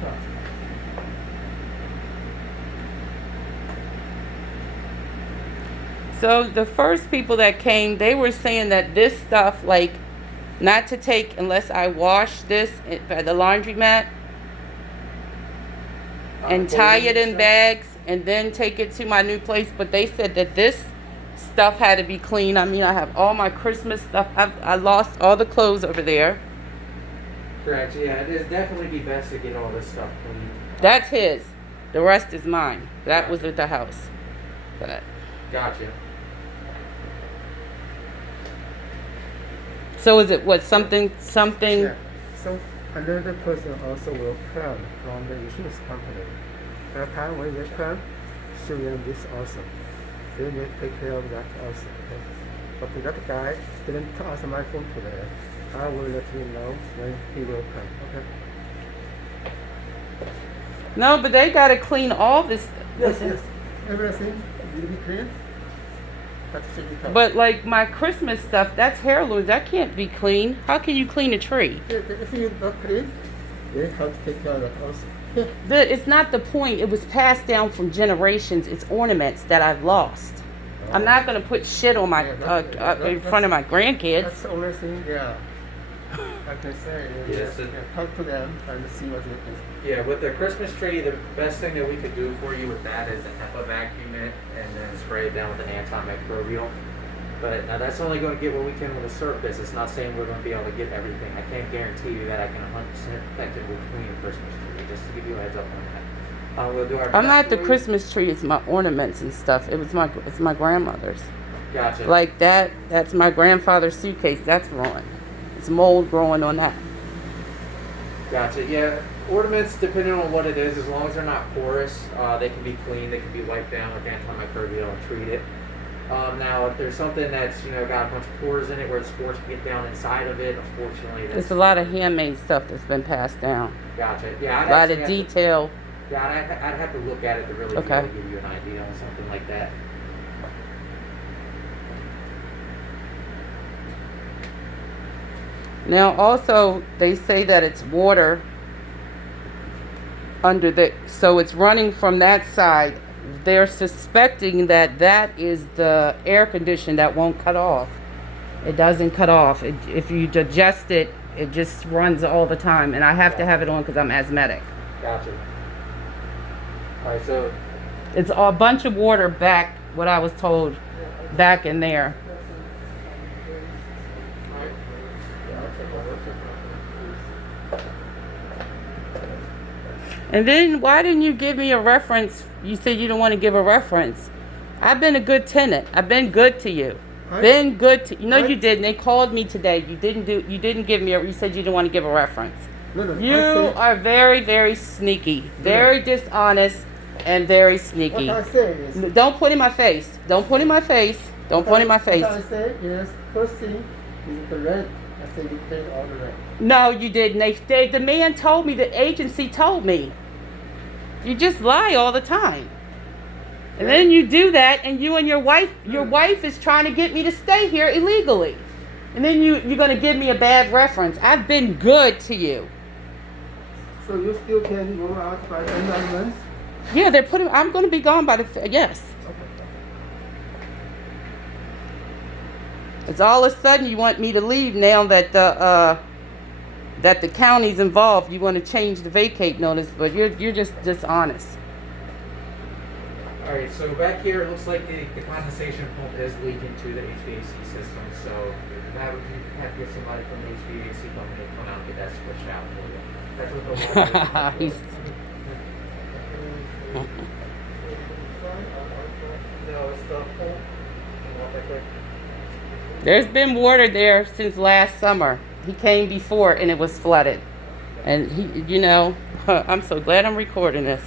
stuff. So the first people that came, they were saying that this stuff, like, not to take unless I wash this by the laundromat and tie it in bags and then take it to my new place. But they said that this stuff had to be clean. I mean, I have all my Christmas stuff. I lost all the clothes over there. Correct. Yeah, it'd definitely be best to get all this stuff clean. That's his. The rest is mine. That was at the house. But Gotcha. so is it what something? Yeah. So another person also will come from the insurance company. At the time when they come, show them this also. They will take care of that also. Okay? But that guy didn't answer my phone today. I will let you know when he will come. Okay? No, but they gotta clean all this. Yes. Everything will be clean. That should be covered. But like my Christmas stuff, that's heirlooms. That can't be clean. How can you clean a tree? If you not clean, they have to take care of that also. It's not the point. It was passed down from generations. It's ornaments that I've lost. I'm not gonna put shit on my in front of my grandkids. That's the only thing, yeah. I can say, Yes, talk to them and see what they can. Yeah, with the Christmas tree, the best thing that we could do for you with that is a HEPA vacuum it and then spray it down with an antimicrobial. But now that's only going to get what we can with the surface. It's not saying we're going to be able to get everything. I can't guarantee you that I can 100% protect it between a Christmas tree, just to give you a heads up on that. We'll do our I'm best not the for you. Christmas tree. It's my ornaments and stuff. It's my grandmother's. Gotcha. Like that. That's my grandfather's suitcase. That's ruined. It's mold growing on that. Gotcha. Yeah, ornaments, depending on what it is, as long as they're not porous, they can be cleaned. They can be wiped down with antimicrobial and treated. Now, if there's something that's got a bunch of pores in it where the spores can get down inside of it, unfortunately, that's It's a lot of handmade stuff that's been passed down. Gotcha. Yeah, A lot of detail. I'd have to look at it to really be Okay. able to give you an idea on something like that. Now, also, they say that it's water under the, so it's running from that side. They're suspecting that that is the air condition that won't cut off. It doesn't cut off. If you adjust it, it just runs all the time. And I have to have it on because I'm asthmatic. Gotcha. All right, so It's a bunch of water back, what I was told, back in there. And then why didn't you give me a reference? You said you don't want to give a reference. I've been a good tenant. I've been good to you. Been good to you. No, you didn't. They called me today. You didn't give me you said you didn't want to give a reference. No, You are very, very sneaky. Very dishonest and very sneaky. What I say is, Don't put in my face. Don't put in my face. Don't put in my face. What I say is, first thing is the rent. I say you paid all the rent. No, you didn't. The man told me, the agency told me. You just lie all the time. And then you do that, and you and your wife is trying to get me to stay here illegally. And then you're going to give me a bad reference. I've been good to you. So you still can go out by the end of the month? Yeah, I'm going to be gone by yes. Okay. It's all of a sudden you want me to leave now that the county's involved. You want to change the vacate notice, but you're just dishonest. all right, so back here it looks like the condensation pump is leaking to the HVAC system. So now we have to get somebody from the HVAC company to come out and get that switched out for you. That's what the water is. No, it's the pump. There's been water there since last summer. He came before and it was flooded. And he, I'm so glad I'm recording this.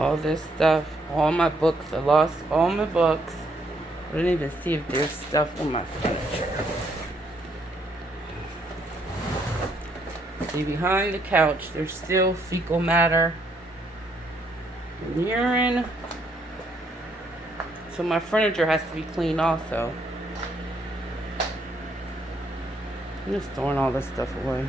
All this stuff, all my books. I lost all my books. I didn't even see if there's stuff on my face. See, behind the couch, there's still fecal matter and urine. So my furniture has to be cleaned also. I'm just throwing all this stuff away.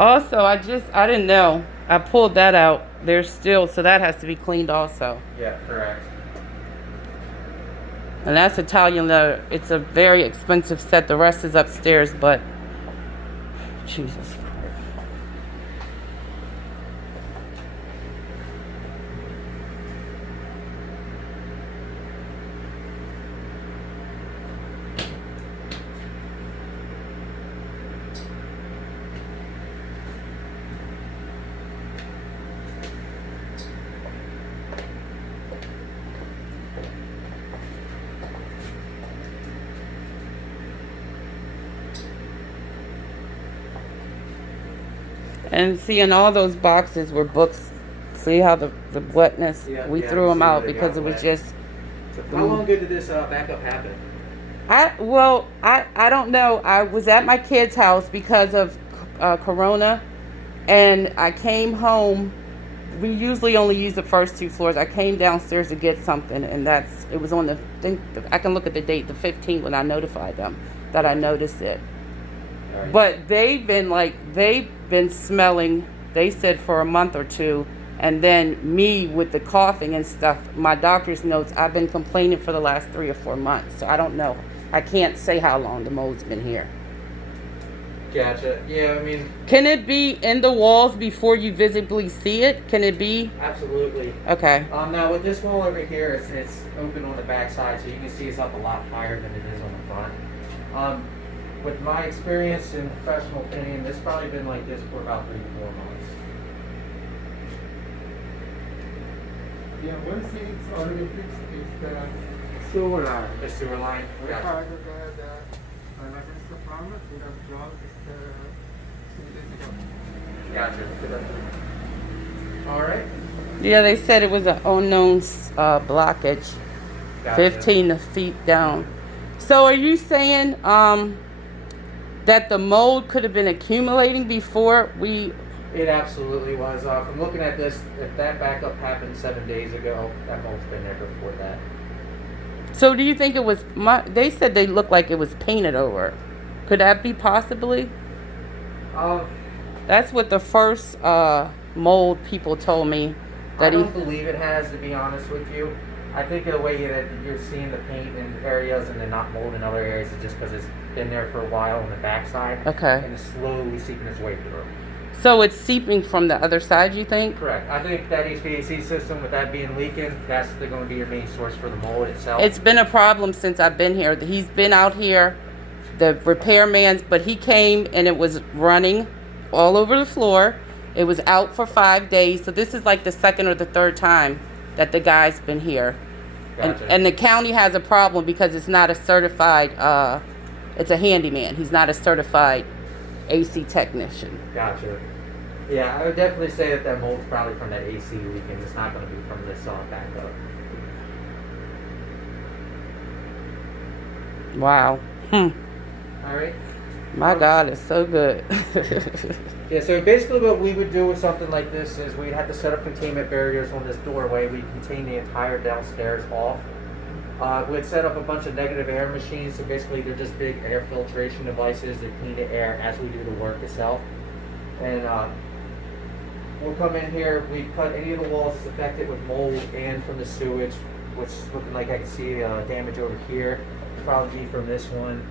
Also, I didn't know. I pulled that out. There's still, so that has to be cleaned also. Yeah, correct. And that's Italian leather. It's a very expensive set. The rest is upstairs, but Jesus. And see, in all those boxes were books. See how the wetness? Yeah, We yeah, threw them see out they because got it was wet. just. So how long ago did this backup happen? I don't know. I was at my kid's house because of Corona, and I came home. We usually only use the first 2 floors. I came downstairs to get something, and it was on the thing. I can look at the date, the 15th, when I notified them that I noticed it. Right. But they've been smelling, they said, for a month or two. And then me with the coughing and stuff, my doctor's notes, I've been complaining for the last 3 or 4 months. So I don't know. I can't say how long the mold's been here. Gotcha. Yeah, I mean, Can it be in the walls before you visibly see it? Can it be? absolutely. Okay. Now with this wall over here, it's open on the back side, so you can see it's up a lot higher than it is on the front. With my experience and professional opinion, this probably been like this for about 3 to 4 months. Yeah, one thing it's already fixed is the sewer line. The sewer line. We Gotcha. had the emergency department, we have dropped the Gotcha. All right. Yeah, they said it was an unknown blockage, Gotcha. 15 feet down. So are you saying that the mold could have been accumulating before we... It absolutely was. From looking at this, if that backup happened 7 days ago, that mold's been there before that. So do you think it was... They said they looked like it was painted over. Could that be possibly? That's what the first mold people told me. I don't believe it has, to be honest with you. I think the way that you're seeing the paint in areas and then not mold in other areas is just because it's been there for a while on the backside. Okay. And it's slowly seeping its way through. So it's seeping from the other side, you think? Correct. I think that HVAC system, with that being leaking, that's going to be your main source for the mold itself. It's been a problem since I've been here. He's been out here, the repairman, but he came and it was running all over the floor. It was out for 5 days. So this is like the second or the third time that the guy's been here. Gotcha. And the county has a problem because it's not a certified, it's a handyman. He's not a certified AC technician. Gotcha. Yeah, I would definitely say that mold's probably from that AC leaking. It's not going to be from this backup. Wow. All right. My God, it's so good. Yeah, so basically what we would do with something like this is we'd have to set up containment barriers on this doorway. We'd contain the entire downstairs off. We'd set up a bunch of negative air machines, so basically they're just big air filtration devices that clean the air as we do the work itself. And we'll come in here, we cut any of the walls that's affected with mold and from the sewage, which is looking like I can see damage over here. Probably be from this one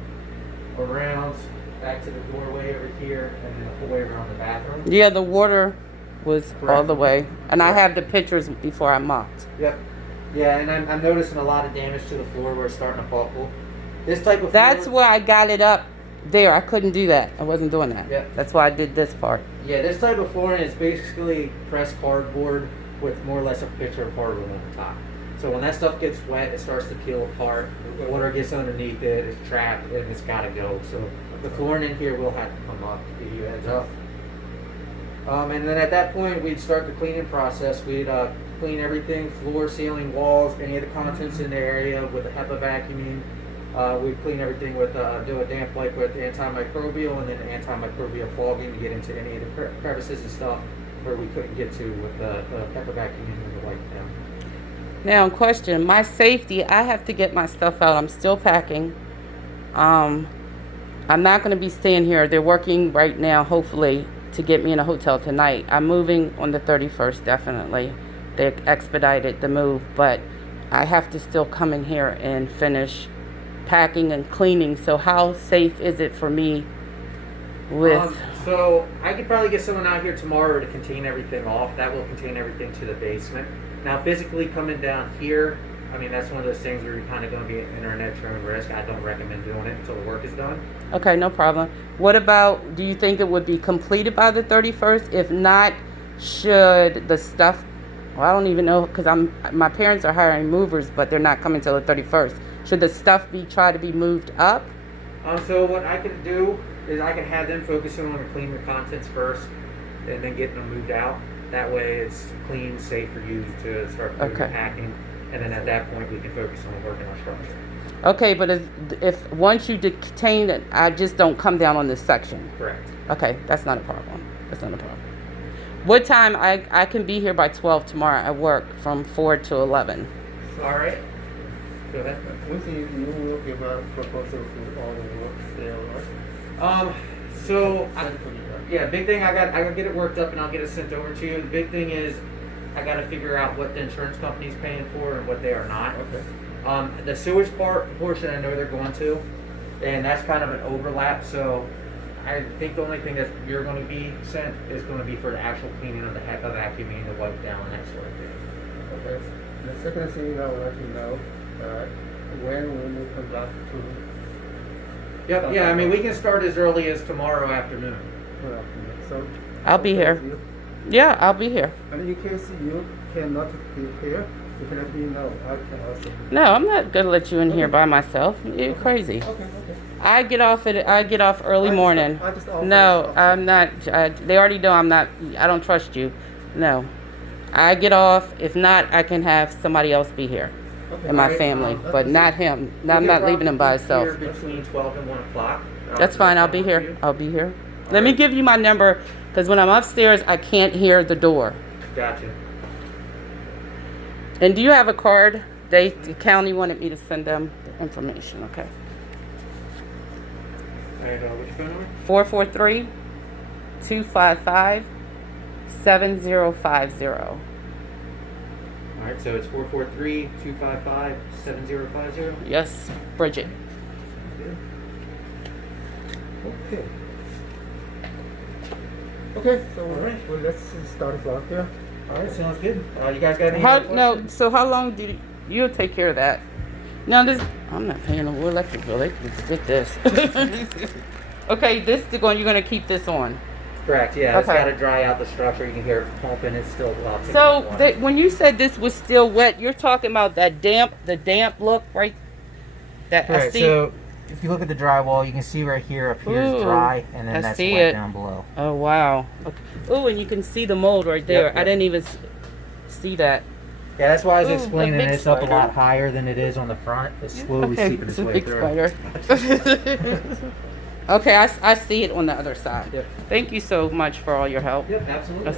around back to the doorway over here and then the whole way around the bathroom. Yeah, the water was all Correct. the way. And I have the pictures before I mopped. Yep. Yeah, and I'm noticing a lot of damage to the floor where it's starting to buckle. This type of That's floor, where I got it up there. I couldn't do that. I wasn't doing that. Yeah. That's why I did this part. Yeah, this type of flooring is basically pressed cardboard with more or less a picture of hardwood on the top. So when that stuff gets wet, it starts to peel apart. The water gets underneath it, it's trapped, and it's got to go. So the flooring in here will have to come up to give you a heads up. And then at that point, we'd start the cleaning process. We'd clean everything, floor, ceiling, walls, any of the contents in the area with a HEPA vacuuming. We'd clean everything with, do a damp wipe with antimicrobial and then antimicrobial fogging to get into any of the crevices and stuff where we couldn't get to with the HEPA vacuuming and the wipe down. Now, question, my safety, I have to get my stuff out. I'm still packing. I'm not going to be staying here. They're working right now, hopefully, to get me in a hotel tonight. I'm moving on the 31st, definitely. They expedited the move, but I have to still come in here and finish packing and cleaning. So how safe is it for me with... So I could probably get someone out here tomorrow to contain everything off. That will contain everything to the basement. Now, physically coming down here, I mean, that's one of those things where you're kind of going to be at internet your own risk. I don't recommend doing it until the work is done. Okay, no problem. What about, do you think it would be completed by the 31st? If not, should the stuff, well, I don't even know, because my parents are hiring movers, but they're not coming till the 31st. Should the stuff try to be moved up? So what I can do is I can have them focusing on cleaning the contents first and then getting them moved out. That way it's clean, safe for you to start doing your packing. And then at that point we can focus on working on structure. Okay, but if once you detain it, I just don't come down on this section. Correct. Okay, that's not a problem. That's not a problem. What time? I can be here by 12 tomorrow at work from 4 to 11. All right. Go ahead. Which you will give a proposal to all the work there, right? Big thing, I gotta get it worked up and I'll get it sent over to you. The big thing is I gotta figure out what the insurance company's paying for and what they are not. Okay. The sewage portion I know they're going to, and that's kind of an overlap, so I think the only thing that you're going to be sent is going to be for the actual cleaning of the HEPA vacuuming, the wipe down, and that sort of thing. Okay. The second thing I would like to know, when will you come back to? Yep, yeah, I mean, we can start as early as tomorrow afternoon. So I'll be here. Yeah, I'll be here. And in case you cannot be here, you can let me know. I can also. No, I'm not gonna let you in here by myself. You're crazy. Okay. I get off early morning. No, I'm not. They already know I'm not. I don't trust you. No, I get off. If not, I can have somebody else be here in my family, but not him. I'm not leaving him by himself. Here between 12 and 1 o'clock. That's fine. I'll be here. I'll be here. Let me give you my number, because when I'm upstairs, I can't hear the door. Gotcha. And do you have a card? The county wanted me to send them the information. Okay. And what's your phone number? 443-255-7050. All right, so it's 443-255-7050. Yes, Bridget. Okay, so well, let's start from here. All right, sounds good. You guys got any other questions? So how long did you'll take care of that? No, I'm not paying no electric bill. They can get this. Okay, you're gonna keep this on. Correct. Yeah, it's Okay. got to dry out the structure. You can hear it pumping. It's still picking So up water. when you said this was still wet, you're talking about the damp look, right? That I Correct. see. So if you look at the drywall, you can see right here appears Ooh, dry, and then I that's see wet it. down below. Oh wow. Okay. Oh, and you can see the mold right there. Yep. I didn't even see that. Yeah, that's why I was Ooh, explaining a big it's up a spider. lot higher than it is on the front. It's slowly seeping its it's a way big through. spider. Okay, I see it on the other side. Yep. Thank you so much for all your help. Yep, absolutely.